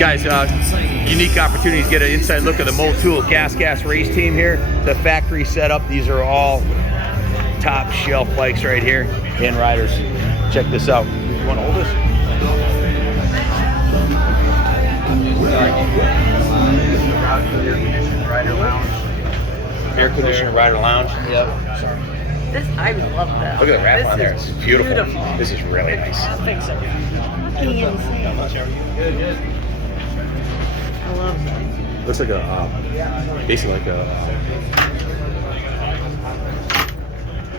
Guys, unique opportunity to get an inside look at the Motul Gasgas race team here. The factory setup. These are all top shelf bikes right here and riders. Check this out. You want to hold this? Air conditioned rider lounge. Yep. This, I love that. Look at the wrap on there. It's beautiful. Beautiful. This is really nice. Thanks, insane. I love that. Looks like a, basically like a.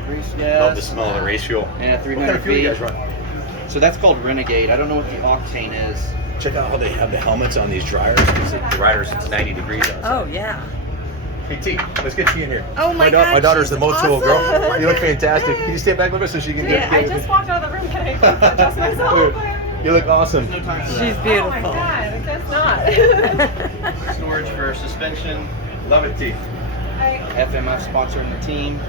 Grease Love gas. the smell of the race fuel. Yeah, What 300 kind of fuel you feet. guys run? So that's called Renegade. I don't know what the octane is. Check out how they have the helmets on these dryers because the riders, it's 90 degrees outside. Oh, yeah. Hey T, let's get you in here. Oh my God, My daughter's the she's Motul girl. awesome. You look fantastic. Can you stand back with us so she can Yeah, I get? just walked out of the room and I adjust myself. You look awesome. No time for She's that. Oh my beautiful. God, I guess not. Storage for suspension. Love it, T. FMF sponsoring the team.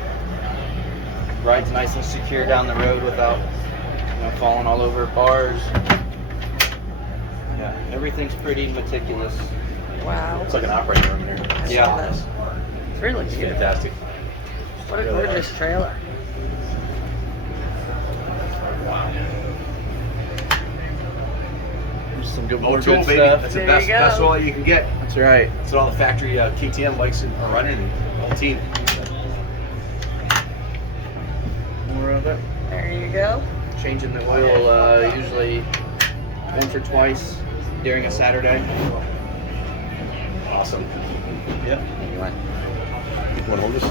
Rides nice and secure down the road without falling all over bars. Yeah, everything's pretty meticulous. Wow. It's like an operating room here. I Yeah. saw this. It's really It's beautiful. fantastic. What a gorgeous trailer. There's some good Motul, good baby. stuff. That's There the best, you go. best oil you can get. That's right. That's what all the factory KTM bikes are running, and the whole team. More of it. There you go. Changing the oil usually once or twice during a Saturday. Awesome. Yep. You want to hold this?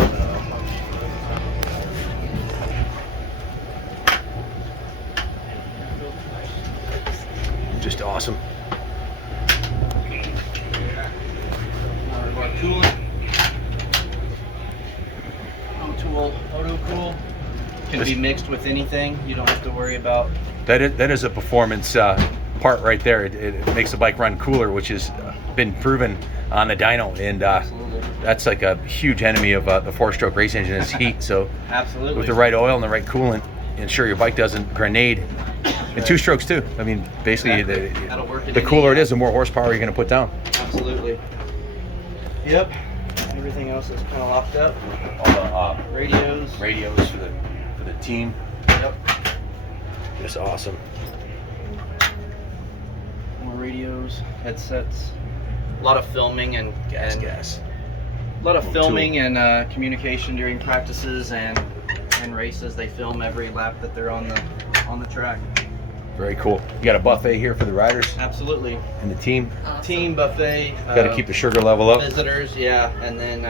Just awesome. More of our coolant. Motul Auto Cool. Can be mixed with anything. You don't have to worry about. That is a performance part right there. It makes the bike run cooler, which has been proven on the dyno, and Absolutely. that's like a huge enemy of the four-stroke race engine is heat. So Absolutely. with the right oil and the right coolant, ensure your bike doesn't grenade. And two strokes too. I mean, basically, Exactly. That'll work in the any- cooler it is, the more horsepower you're going to put down. Absolutely. Yep. Everything else is kind of locked up. All the Radios. radios for the team. Yep. Just awesome. More radios, headsets. A lot of filming and Gas. a lot of Motul. filming and communication during practices and races. They film every lap that they're on the track. Very cool. You got a buffet here for the riders Absolutely. and the team. Team buffet. Got to keep the sugar level up. Visitors, yeah, and then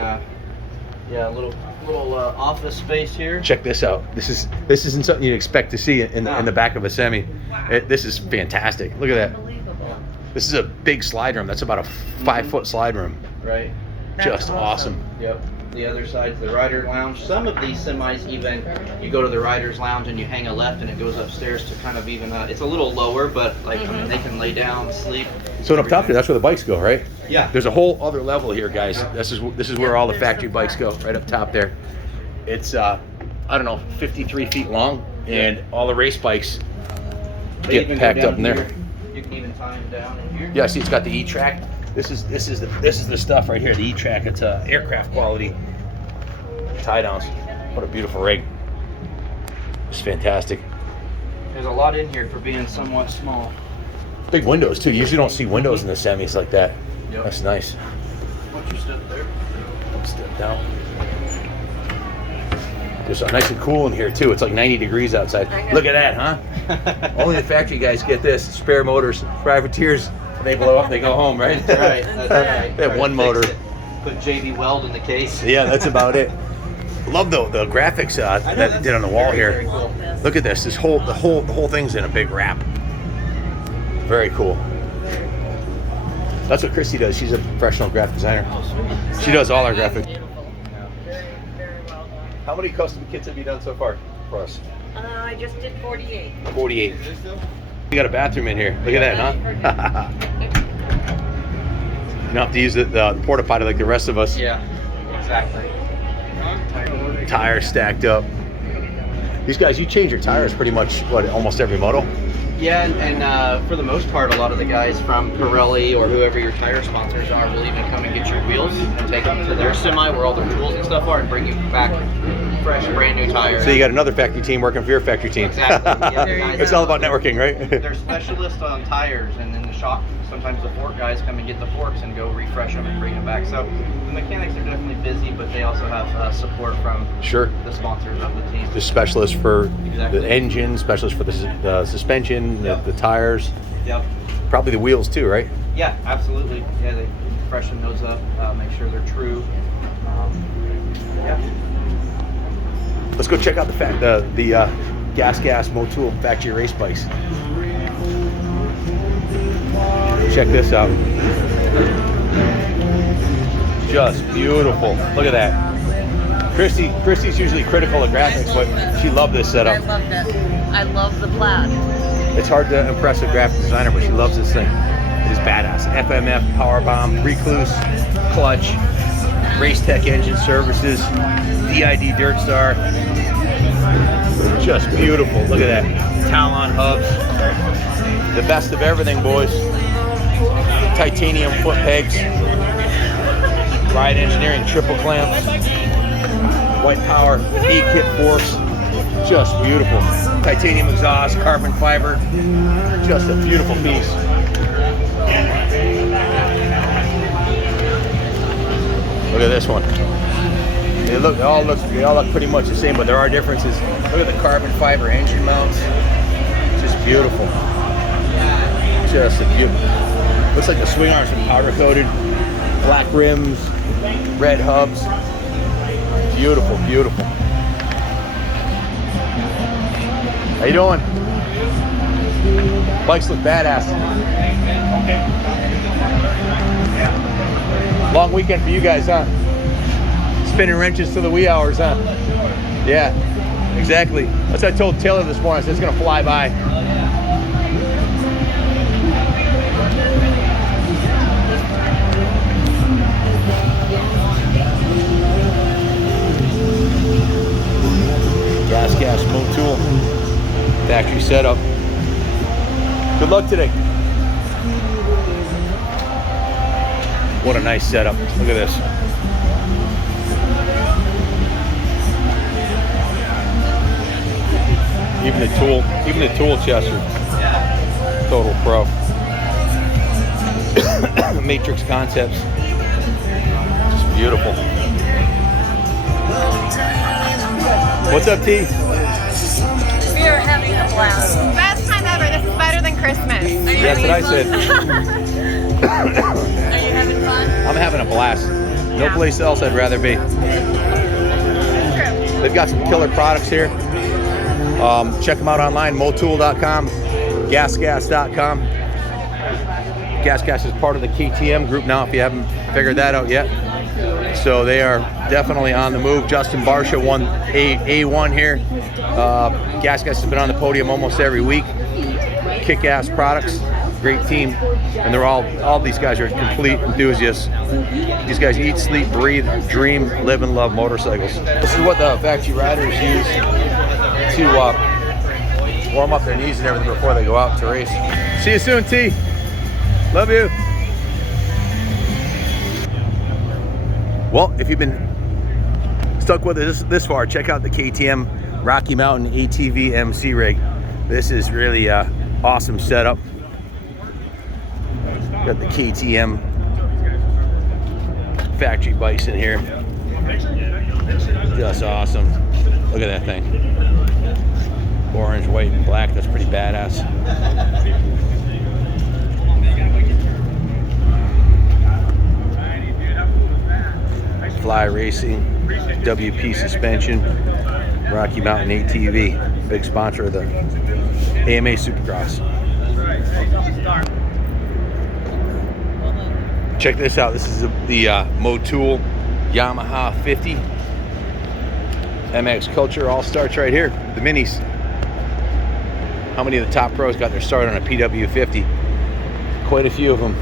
yeah, a little office space here. Check this out. This isn't something you'd expect to see in the back of a semi. This is fantastic. Look at that. Unbelievable. This is a big slide room. That's about a 5-foot slide room. Right. That's Just awesome. Yep. The other side's the rider lounge. Some of these semis even, you go to the rider's lounge and you hang a left and it goes upstairs to kind of even, it's a little lower, but like, I mean, they can lay down, sleep. So up top there, that's where the bikes go, right? Yeah. There's a whole other level here, guys. This is where all the factory bikes go, right up top there. It's I don't know, 53 feet long, and all the race bikes They get even go packed down up in there. here. You can even tie them down in here. Yeah, see, it's got the E-Track. This is the stuff right here. The E-Track. It's aircraft quality tie downs. What a beautiful rig. It's fantastic. There's a lot in here for being somewhat small. Big windows too. You usually don't see windows in the semis like that. Yep. That's nice. Watch your step there. Step down. It's nice and cool in here too. It's like 90 degrees outside. Look at that, huh? Only the factory guys get this. Spare motors, privateers. They blow up, they go home, right? That's right. That's right. They have one motor. Put JB Weld in the case. Yeah, that's about it. Love the graphics that they did on the wall Very here. cool. Look at this. The whole thing's in a big wrap. Very cool. That's what Christy does. She's a professional graphic designer. She does all our graphics. Very, very well done. How many custom kits have you done so far for us? I just did 48. 48. You got a bathroom in here. Look at that, huh? You don't have to use the porta potty like the rest of us. Yeah, exactly. Tires stacked up. These guys, you change your tires pretty much, what, almost every moto? Yeah, and for the most part, a lot of the guys from Pirelli or whoever your tire sponsors are will even come and get your wheels and take them to their semi where all their tools and stuff are and bring you back fresh, brand new tires. So you got another factory team working for your factory team. Exactly. Yeah, the guys It's all about networking, right? They're specialists on tires, and then the shock. Sometimes the fork guys come and get the forks and go refresh them and bring them back. So the mechanics are definitely busy, but they also have support from Sure. the sponsors of the team. The specialist for Exactly. the engine, specialist for the suspension, Yep. the tires, Yep. probably the wheels too, right? Yeah, absolutely. Yeah, they freshen those up, make sure they're true. Yeah. Let's go check out the Gasgas Motul factory race bikes. Check this out. Just beautiful. Look at that. Christy's usually critical of graphics, but she loved this I setup. loved it. I love the plaid. It's hard to impress a graphic designer, but she loves this thing. It is badass. FMF, power bomb, Recluse, clutch, Race Tech engine services, DID Dirt Star. Just beautiful. Look at that. Talon hubs. The best of everything, boys. Titanium foot pegs. Ride Engineering triple clamps. White Power 8-kit forks. Just beautiful. Titanium exhaust, carbon fiber. Just a beautiful piece. Look at this one. They all look pretty much the same, but there are differences. Look at the carbon fiber engine mounts. Just beautiful. Just a beautiful. Looks like the swing arms are powder coated. Black rims, red hubs. Beautiful, beautiful. How you doing? Bikes look badass. Long weekend for you guys, huh? Spinning wrenches to the wee hours, huh? Yeah, exactly. That's what I told Taylor this morning. I said it's gonna fly by. Gasgas Motul factory setup. Good luck today. What a nice setup. Look at this. Even the tool chest are total pro. Matrix Concepts. Just beautiful. What's up, T? We are having a blast. Best time ever. This is better than Christmas. Are you That's what I having said. fun? Are you having fun? I'm having a blast. No place else I'd rather be. True. They've got some killer products here. Check them out online, motul.com, gasgas.com. Gasgas is part of the KTM group now, if you haven't figured that out yet. So they are definitely on the move. Justin Barsha won A1 here. Gasgas has been on the podium almost every week. Kick-ass products, great team, and they're all these guys are complete enthusiasts. These guys eat, sleep, breathe, dream, live, and love motorcycles. This is what the factory riders use to warm up their knees and everything before they go out to race. See you soon, T. Love you. Well, if you've been stuck with us this far, check out the KTM Rocky Mountain ATV MC rig. This is really awesome setup. Got the KTM factory bikes in here. Just awesome. Look at that thing. Orange, white, and black. That's pretty badass. Fly Racing, WP suspension, Rocky Mountain ATV, big sponsor of the AMA Supercross. Check this out. This is the Motul Yamaha 50 MX Culture all starts right here. The minis. How many of the top pros got their start on a PW50? Quite a few of them.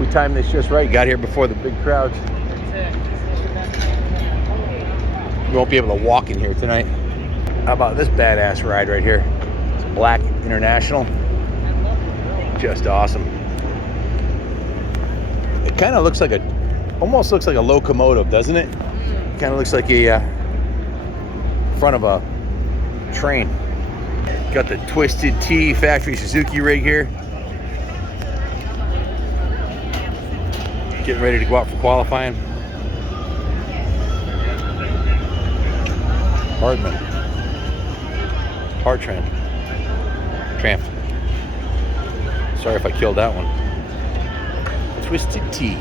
We timed this just right. Got here before the big crowds. You won't be able to walk in here tonight. How about this badass ride right here? It's Black International. Just awesome. It kind of looks like almost looks like a locomotive, doesn't it? Kind of looks like a front of a train. Got the Twisted T factory Suzuki rig here. Getting ready to go out for qualifying. Hardman. Hard tramp. Sorry if I killed that one. Twisted T.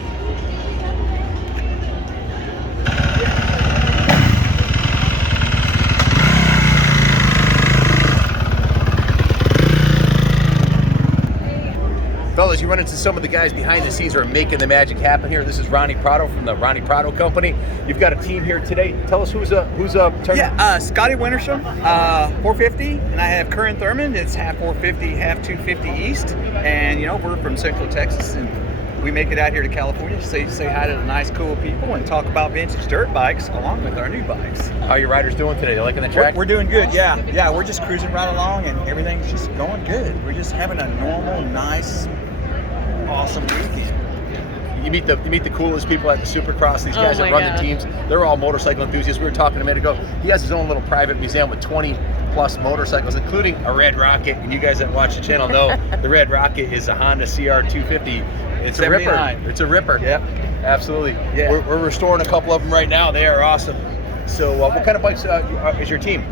Fellas, you run into some of the guys behind the scenes who are making the magic happen here. This is Ronnie Prado from the Ronnie Prado Company. You've got a team here today. Tell us who's turning. Yeah, Scotty Winterstrom, 450, and I have Curran Thurman. It's half 450, half 250 East, and you know we're from Central Texas, and we make it out here to California to say hi to the nice, cool people and talk about vintage dirt bikes along with our new bikes. How are your riders doing today? They liking the track? We're doing good, yeah. We're just cruising right along, and everything's just going good. We're just having a normal, nice, awesome weekend. You meet the coolest people at the Supercross. These guys Oh that my run the God. teams, they're all motorcycle enthusiasts. We were talking a minute ago. He has his own little private museum with 20 plus motorcycles, including a Red Rocket. And you guys that watch the channel know the Red Rocket is a Honda CR 250. It's a ripper. 79. It's a ripper. Yep. Absolutely. Yeah. We're restoring a couple of them right now. They are awesome. So what kind of bikes is your team?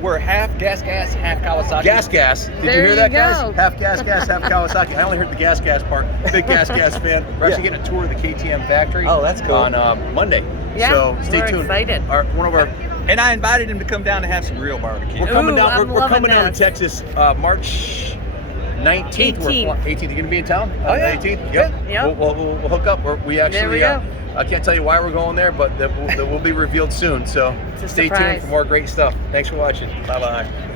We're half Gasgas, half Kawasaki. Gasgas. Did you There hear you that, guys? go. Half Gasgas, half Kawasaki. I only heard the Gasgas part. Big Gasgas fan. We're actually getting a tour of the KTM factory. Oh, that's cool. On Monday. Yeah, so stay we're tuned. excited. One of our And I invited him to come down to have some real barbecue. we're coming Ooh, down. I'm We're coming loving down to this. Texas March 19th. 18th. 18th. You gonna be in town? Oh, yeah. 18th. Yep. We'll hook up. We actually. There we go. I can't tell you why we're going there, but that will be revealed soon. So It's a stay tuned surprise. for more great stuff. Thanks for watching. Bye-bye.